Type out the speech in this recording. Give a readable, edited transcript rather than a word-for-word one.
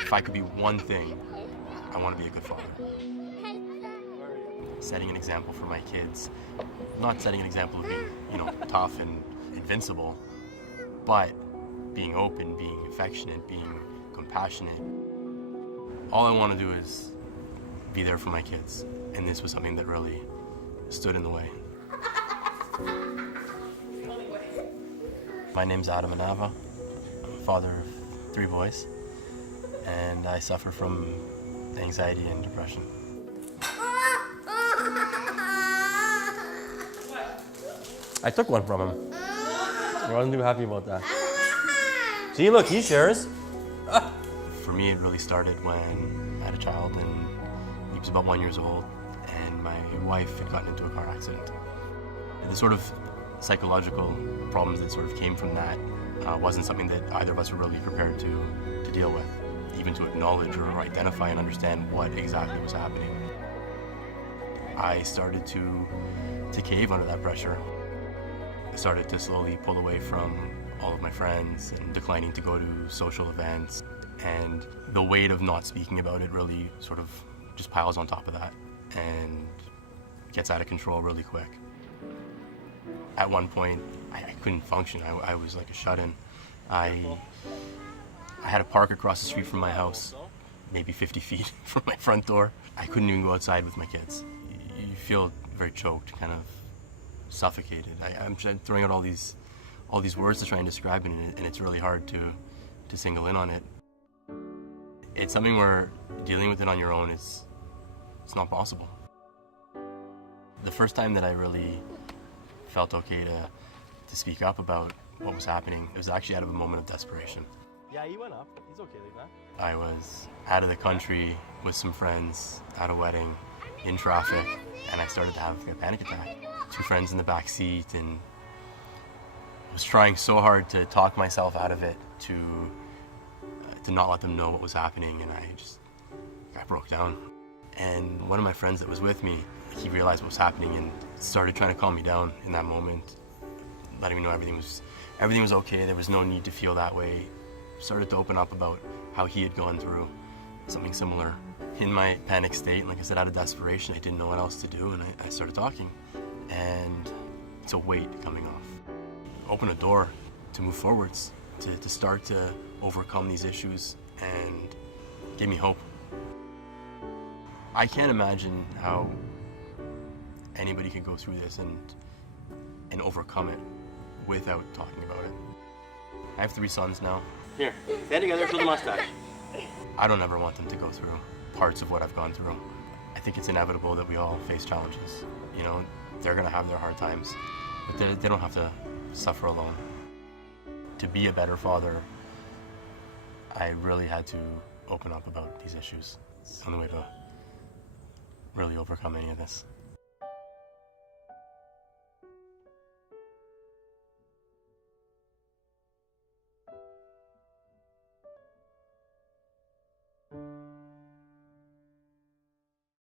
If I could be one thing, I want to be a good father. Setting an example for my kids. Not setting an example of being, tough and invincible, but being open, being affectionate, being compassionate. All I want to do is be there for my kids. And this was something that really stood in the way. My name's Anava. I'm a father of 3 boys, and I suffer from anxiety and depression. I took one from him. I wasn't too happy about that. See, look, he shares. For me, it really started when I had a child, and he was about 1 year old, and my wife had gotten into a car accident. And the sort of psychological problems that sort of came from that wasn't something that either of us were really prepared to deal with, even to acknowledge or identify and understand what exactly was happening. I started to cave under that pressure. I started to slowly pull away from all of my friends and declining to go to social events. And the weight of not speaking about it really sort of just piles on top of that and gets out of control really quick. At one point, I couldn't function. I was like a shut-in. I had a park across the street from my house, maybe 50 feet from my front door. I couldn't even go outside with my kids. You feel very choked, kind of suffocated. I'm throwing out all these words to try and describe it, and it's really hard to single in on it. It's something where dealing with it on your own it's not possible. The first time that I really felt okay to speak up about what was happening, it was actually out of a moment of desperation. Yeah, he went up. He's okay like that. I was out of the country with some friends at a wedding, in traffic, and I started to have a panic attack. 2 friends in the back seat, and I was trying so hard to talk myself out of it, to not let them know what was happening, and I broke down. And one of my friends that was with me, he realized what was happening and started trying to calm me down in that moment, letting me know everything was okay, there was no need to feel that way. Started to open up about how he had gone through something similar. In my panic state, like I said, out of desperation, I didn't know what else to do, and I started talking. And it's a weight coming off. Open a door to move forwards, to start to overcome these issues, and give me hope. I can't imagine how anybody can go through this and overcome it without talking about it. I have 3 sons now. Here, stand together for the mustache. I don't ever want them to go through parts of what I've gone through. I think it's inevitable that we all face challenges. They're gonna have their hard times, but they don't have to suffer alone. To be a better father, I really had to open up about these issues. It's the only way to really overcome any of this.